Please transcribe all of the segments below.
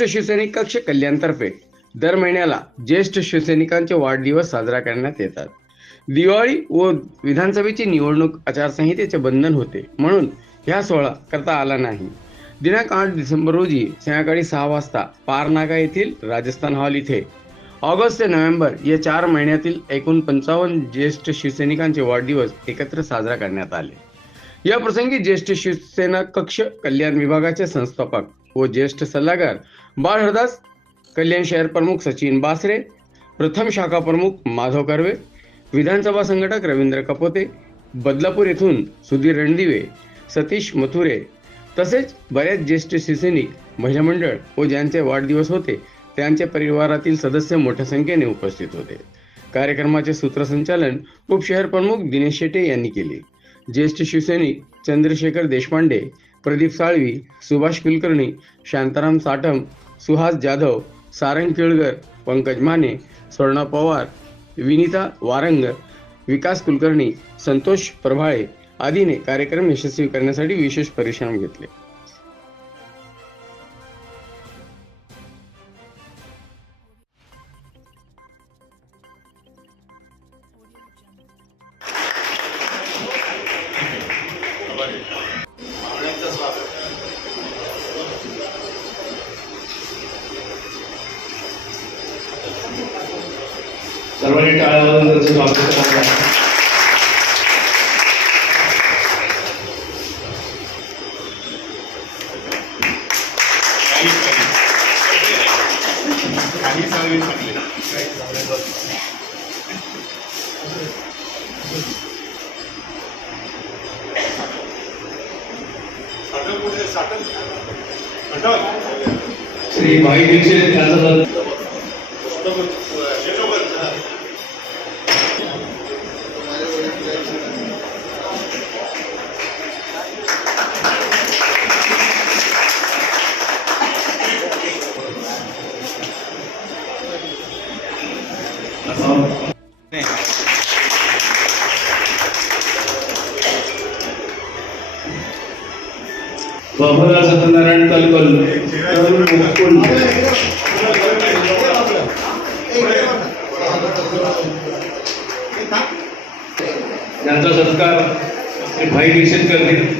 ज्येष्ठ शिवसैनिक कक्ष कल्याणतर्फे दर महिन्याला ज्येष्ठ शिवसैनिकांचे वाढदिवस साजरा करण्यात येतात. दिवाळी व विधानसभेची निवडणूक आचारसंहितेचे बंधन होते. म्हणून ह्या सोहळा करता आला नाही. दिनांक आठ डिसेंबर रोजी संध्याकाळी सहा वाजता पारनागा येथील राजस्थान हॉल इथे. ऑगस्ट ते नोव्हेंबर या चार महिन्यातील एकूण पंचावन्न ज्येष्ठ शिवसैनिकांचे वाढदिवस एकत्र साजरा करण्यात आले. या प्रसंगी ज्येष्ठ शिवसेना कक्ष कल्याण विभागाचे संस्थापक व ज्येष्ठ सल्लागार बाळ हरदास कल्याण शहर प्रमुख सचिन बासरे प्रथम शाखा प्रमुख माधव कर्वे विधानसभा संघटक रवींद्र कपोते बदलापूर येथून सुधीर रणदिवे सतीश मथुरे तसेच बऱ्याच ज्येष्ठ शिवसैनिक महिला मंडळ व ज्यांचे वाढदिवस होते त्यांचे परिवारातील सदस्य मोठ्या संख्येने उपस्थित होते. कार्यक्रमाचे सूत्रसंचालन उपशहर प्रमुख दिनेश शेटे यांनी केले. ज्येष्ठ शिवसैनिक चंद्रशेखर देशपांडे प्रदीप साळवी सुभाष कुलकर्णी शांताराम साठम सुहास जाधव सारंग केळगर पंकज माने स्वर्णा पवार विनिता वारंग विकास कुलकर्णी संतोष प्रभाळे आदीने कार्यक्रम यशस्वी करण्यासाठी विशेष परिश्रम घेतले. सर्वांनी त्यांचं स्वागत. श्री भाई दीक्षित यांचा बाबूराव सत्यनारायण तलकल तरुण मुकुल यांचा सत्कार श्री भाई दीक्षित करतील.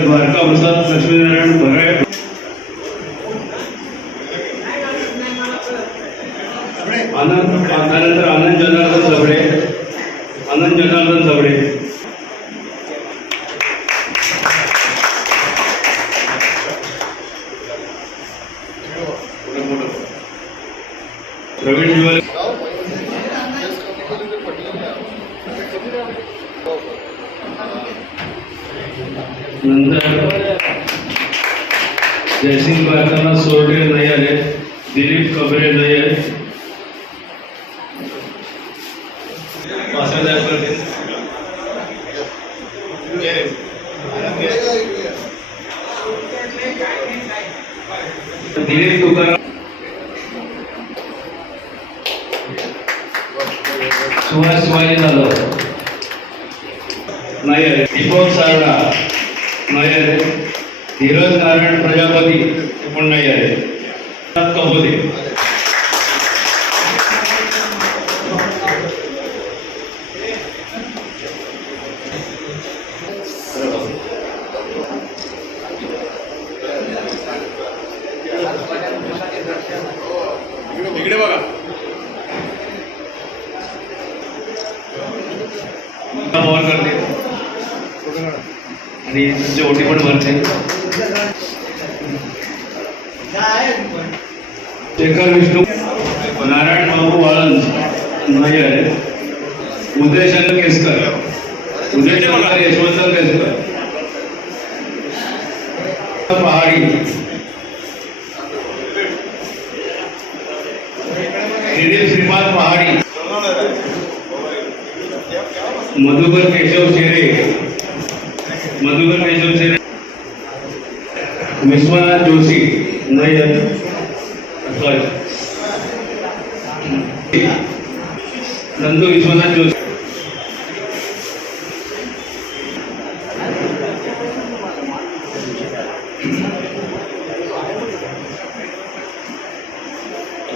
द्वारका प्रसाद लक्ष्मीनारायण भराय आनंद त्यानंतर आनंद जनार्दन चबडे आनंद जनार्दन चबडे नंतर जयसिंग बारकांना सोरडे नाही आले. दिलीप कबरे नाही आहे दिलीप तुकाराम. सुहास शिवाजी जाधव. नाही आहे दीपक सारडा. नाही आहे. धीरज नारायण प्रजापती ते पण नाही आहे. कपोते इकडे बघा. आणि तुमची पण भरते शेखर विष्णू। नारायण बाबू वाळंज नाही आहेत उदयशंकर केसकर। उदयशंकर यशवंत केसकर। पहाडी। दिलीप श्रीपाद पहाडी। मधुकर केशव शेरे। मधुकर शेरे विश्वनाथ जोशी आहेत नंदू विश्वनाथ जोशी.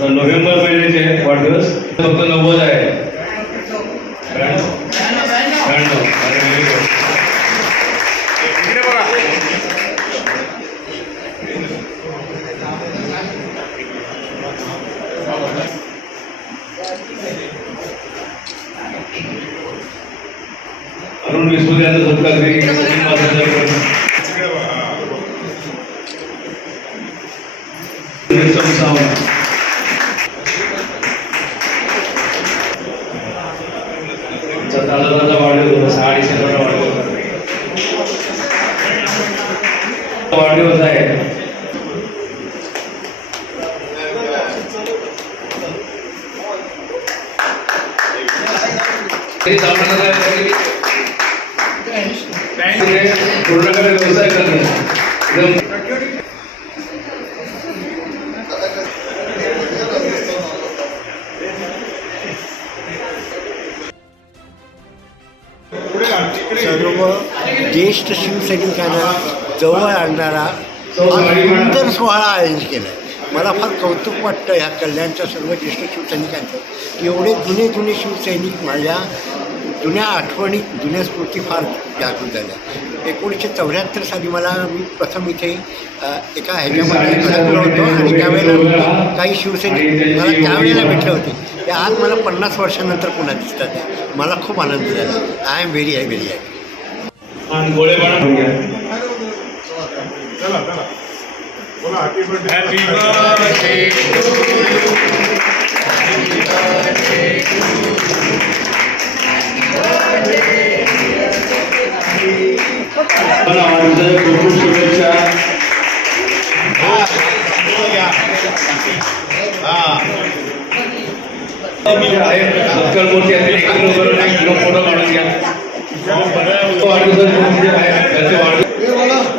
नोव्हेंबर महिन्याचे वाढदिवस. फक्त नव्वद आहे. ब्याण्णव. ब्याण्णव. మీ సూర్యాన్ని సభ్యులకి శ్రీనివాస सर्व ज्येष्ठ शिवसैनिकांना जवळ आणणारा सुंदर सोहळा आयोजित केला आहे मला फार कौतुक वाटतं ह्या कल्याणच्या सर्व ज्येष्ठ शिवसैनिकांचं. की एवढे जुने जुने शिवसैनिक माझ्या जुन्या आठवणीत जुन्या स्मृती फार जागृत झाल्या. एकोणीसशे चौऱ्याहत्तर साली मला मी प्रथम इथे एका ह्याच्यामध्ये अडकलो होतो आणि त्यावेळेला काही शिवसैनिक मला त्यावेळेला भेटले होते. ते आज मला पन्नास वर्षानंतर पुन्हा दिसतात. मला खूप आनंद झाला. I am very I very happy शुभेच्छा सत्कार मूर्ती असतील एकत्र फोटो काढून घ्या आहे वाढदिवस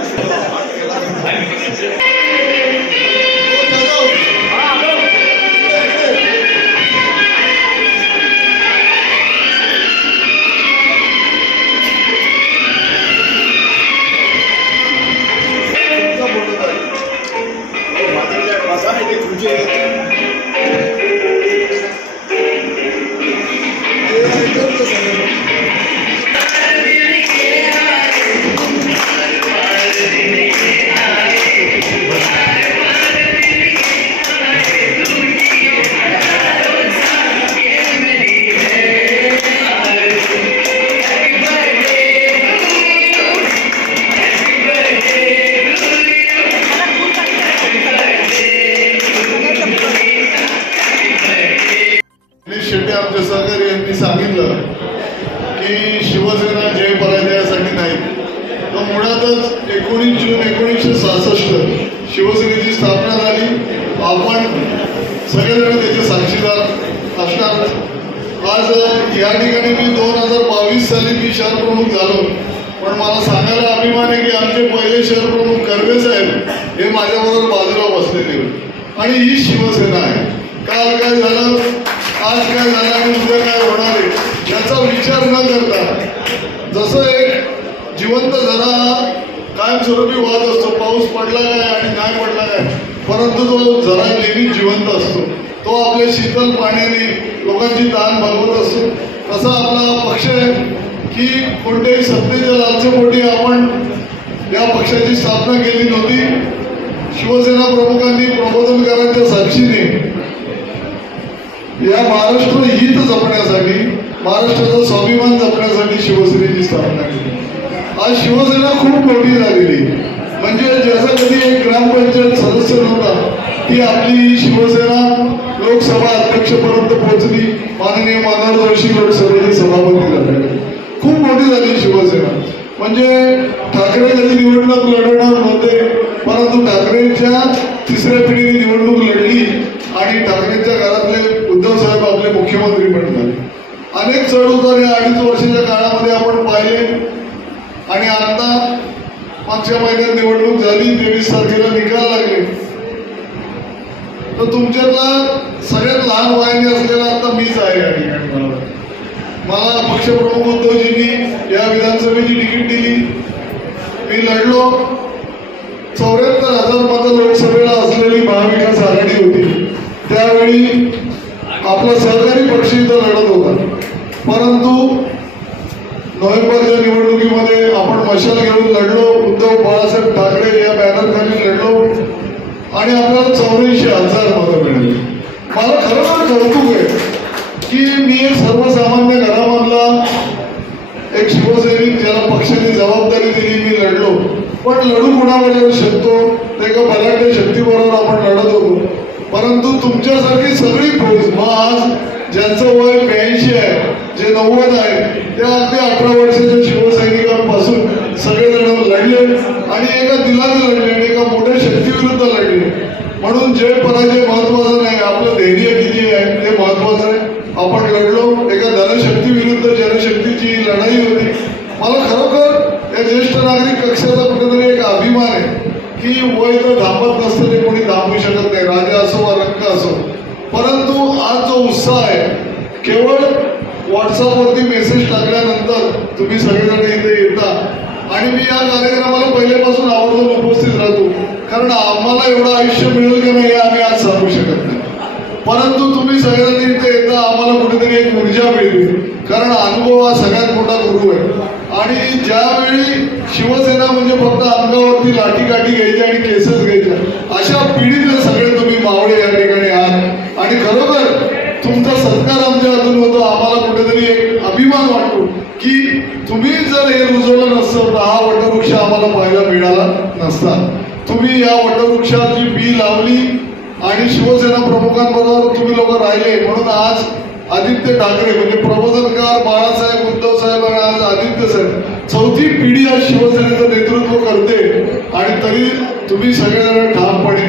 मी शहर प्रमुख झालो. पण मला सांगायला अभिमान आहे की आमचे पहिले शहर प्रमुख कर्वे साहेब हे माझ्याबरोबर बाजूला बसलेले. होते. आणि ही शिवसेना आहे. काल काय झालं? आज काय झालं आणि उद्या काय होणार आहे? याचा विचार न करता जसं एक जिवंत झरा हा कायमस्वरूपी वाहत असतो. पाऊस पडला काय आणि काय पडला काय? परंतु तो जरा नेहमी जिवंत असतो. तो आपल्या शीतल पाण्याने लोकांची ताण भागवत असतो. तसा आपला पक्ष आहे. की कोणत्याही सत्तेच्या लालचपोटी आपण या पक्षाची स्थापना केली नव्हती. शिवसेना प्रमुखांनी प्रबोधनकारांच्या साक्षीने या महाराष्ट्र हित जपण्यासाठी महाराष्ट्राचा स्वाभिमान जपण्यासाठी शिवसेनेची स्थापना केली. आज शिवसेना खूप मोठी झालेली म्हणजे ज्याचा कधी एक ग्रामपंचायत सदस्य नव्हता ती आपली शिवसेना लोकसभा अध्यक्षपर्यंत पोहोचली. माननीय मनोहर जोशी लोकसभा म्हणजे ठाकरे त्यांची निवडणूक लढवणार नव्हते परंतु ठाकरेंच्या तिसऱ्या पिढीने निवडणूक लढली आणि ठाकरेंच्या घरातले उद्धव साहेब आपले मुख्यमंत्री पण झाले अनेक चढ उतार या अडीच वर्षाच्या काळामध्ये आपण पाहिले आणि आता मागच्या महिन्यात निवडणूक झाली तेवीस तारखेला निकाल लागले तर तुमच्यातला सगळ्यात लहान वयाने असलेला आता मीच आहे या ठिकाणी मला वाटतं. मला पक्षप्रमुख उद्धवजींनी या विधानसभेची तिकीट दिली. मी लढलो. चौऱ्याहत्तर हजार मतं लोकसभेला असलेली महाविकास आघाडी होती. त्यावेळी आपला सहकारी पक्ष इथं लढत होता. परंतु नोव्हेंबरच्या निवडणुकीमध्ये आपण मशाल घेऊन लढलो. उद्धव बाळासाहेब ठाकरे या बॅनरखाली लढलो. आणि आपल्याला चौऱ्याऐंशी हजार मतं मिळाली. मला खरोखर कौतुक आहे की मी एक सर्वसामान्य घरामधला एक शिवसैनिक ज्याला पक्षाने जबाबदारी दिली मी लढलो. पण लढू कुणाबरोबर शकतो? ते एका बलाढ्य शक्तीबरोबर आपण लढत होतो. परंतु तुमच्यासारखी सगळी फौज मग आज ज्यांचं वय ब्याऐंशी आहे जे नव्वद आहे ते अगदी अठरा वर्षाच्या शिवसैनिकांपासून सगळेजण लढले आणि एका दिलाने लढले आणि एका मोठ्या शक्तीविरुद्ध लढले. म्हणून जय पराजय महत्वाचं नाही आपलं धैर्य नागरिक कक्षाचा कुठेतरी एक अभिमान आहे की वय तर थांबत नसताना ते कोणी दाबू शकत नाही. राजा असो वा रंग असो. परंतु आज जो उत्साह आहे केवळ व्हॉट्सअपवरती मेसेज टाकल्यानंतर तुम्ही सगळेजण इथे येता. आणि मी या कार्यक्रमाला पहिल्यापासून आवर्जून उपस्थित राहतो. कारण आम्हाला एवढं आयुष्य मिळेल की नाही हे आम्ही आज सांगू शकत नाही. परंतु तुम्ही सगळ्यांनी इथे येता आम्हाला कुठेतरी एक ऊर्जा मिळते. कारण अनुभव हा सगळ्यात मोठा गुरु आहे. आणि ज्यावेळी शिवसेना म्हणजे फक्त अंगावरती लाठी काठी घ्यायच्या आणि केसेस घ्यायच्या अशा पिढीतले सगळे तुम्ही मावळे या ठिकाणी आहात. आणि खरोखर तुमचा सत्कार आमच्या हातून होतो आम्हाला कुठेतरी एक अभिमान वाटतो की तुम्ही जर हे रुजवलं नसतं तर हा वटवृक्ष आम्हाला पाहायला मिळाला नसता. तुम्ही या वटवृक्षाची बी लावली आणि शिवसेना प्रमुखांबरोबर तुम्ही लोक राहिले म्हणून आज आदित्य ठाकरे म्हणजे प्रबोधनकार बाळासाहेब उद्धव साहेब आणि आज आदित्य साहेब. चौथी पिढी आज शिवसेनेचं नेतृत्व करते. आणि तरी तुम्ही सगळेजण ठामपणे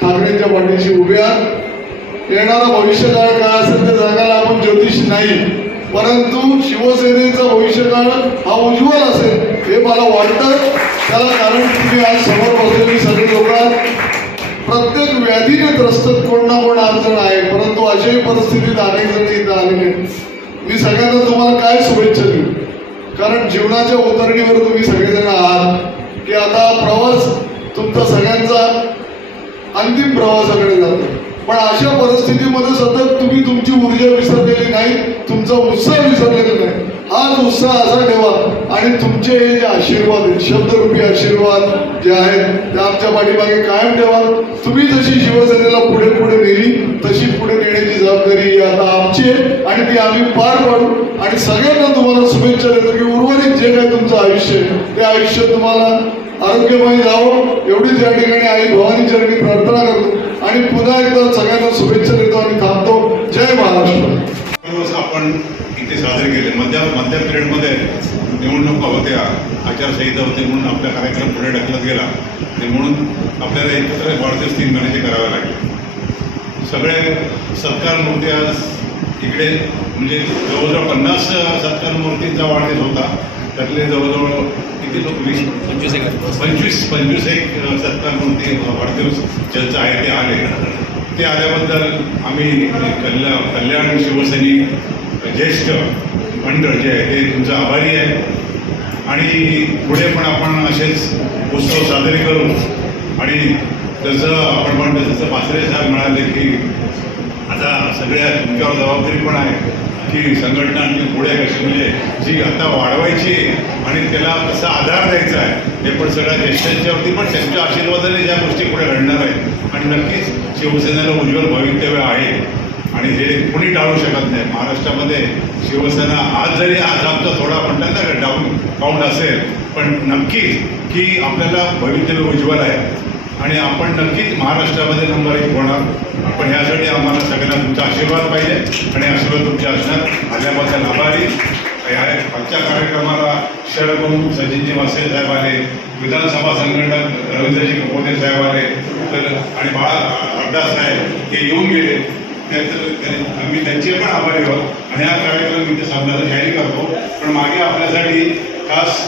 ठाकरेंच्या पाठीशी उभे आहात. येणारा भविष्यकाळ काय असेल ते सांगायला आपण ज्योतिष नाही. परंतु शिवसेनेचा भविष्यकाळ हा उज्ज्वल असेल हे मला वाटतं. त्याला कारण तुम्ही आज समोर बसलेली सगळे लोक प्रत्येक व्याधीने त्रस्त कोण ना कोण अडचण आहे. परंतु अशाही परिस्थितीत अनेक जण इथं आलेले. आहेत. मी सगळ्यांना तुम्हाला काय शुभेच्छा देऊ? कारण जीवनाच्या उतरणीवर तुम्ही सगळेजण आहात. की आता प्रवास तुमचा सगळ्यांचा अंतिम प्रवासाकडे जातो. पण अशा परिस्थितीमध्ये सतत तुम्ही तुमची ऊर्जा विसरलेली नाही तुमचा उत्साह विसरलेला नाही. हाच उत्साह असा ठेवा. आणि तुमचे हे जे आशीर्वाद शब्दरूपी आशीर्वाद जे आहेत ते आमच्या पाठीमागे कायम ठेवा. तुम्ही जशी शिवसेनेला पुढे पुढे नेली तशी पुढे नेण्याची जबाबदारी आता आमची आहे आणि ती आम्ही पार पाडू. आणि सगळ्यांना तुम्हाला शुभेच्छा देतो की उर्वरित जे काही तुमचं आयुष्य आहे ते आयुष्य तुम्हाला आरोग्यमय जावं. एवढीच या ठिकाणी आई भवानी चरणी प्रार्थना करतो. आणि पुन्हा एकदा सगळ्यांना शुभेच्छा देतो आणि थांबतो. जय महाराष्ट्र. दिवस आपण इथे साजरे केले. मध्य मध्य पिरियडमध्ये निवडणुका होत्या आचारसंहिता होती म्हणून आपला कार्यक्रम पुढे ढकलत गेला. आणि म्हणून आपल्याला एकत्र वाढदिवस तीन महिन्याचे करावे लागले. सगळे सत्कार मूर्ती आज इकडे म्हणजे जवळजवळ पन्नास सत्कार मूर्तींचा वाढदिवस होता. त्यातले जवळजवळ किती लोक? वीस? पंचवीस एक. पंचवीस पंचवीस एक सत्कार मूर्ती वाढदिवस ज्यांचं आहे ते आले. ते आल्याबद्दल आम्ही कल्या कल्याण शिवसैनिक ज्येष्ठ मंडळ जे आहे ते तुमचं आभारी आहे. आणि पुढे पण आपण असेच उत्सव साजरे करू. आणि जसं आपण म्हणतो जसं पासरे साहेब म्हणाले की आता सगळ्या तुमच्यावर जबाबदारी पण आहे की संघटना पुढे कशी म्हणजे जी आता वाढवायची आणि त्याला कसा आधार द्यायचा आहे हे पण सगळ्या ज्येष्ठांच्यावरती पण त्यांच्या आशीर्वादाने ज्या गोष्टी पुढे घडणार आहेत. आणि नक्कीच शिवसेनेला उज्ज्वल भवितव्य आहे. आणि हे कुणी टाळू शकत नाही. महाराष्ट्रामध्ये शिवसेना आज जरी आज आमचा थोडा म्हणतात ना डाऊन काउंट असेल पण नक्कीच की आपल्याला भवितव्य उज्ज्वल आहे. आणि आपण नक्कीच महाराष्ट्रामध्ये नंबर एक होणार. पण ह्यासाठी आम्हाला सगळ्यांना तुमचा आशीर्वाद पाहिजे आणि आशीर्वाद तुमच्या असणार. आल्याबद्दल आभारी. या आजच्या कार्यक्रमाला शरद प्रमुख सचिनजी वासे साहेब आले विधानसभा संघटक रवींद्रजी कपोते साहेब आले तर आणि बाळा अड्डा साहेब हे येऊन गेले. त्याचं त्या- आम्ही त्यांचे पण आभारी आहोत. आणि हा कार्यक्रम इथे सामना जाहीर करतो. पण मागे आपल्यासाठी खास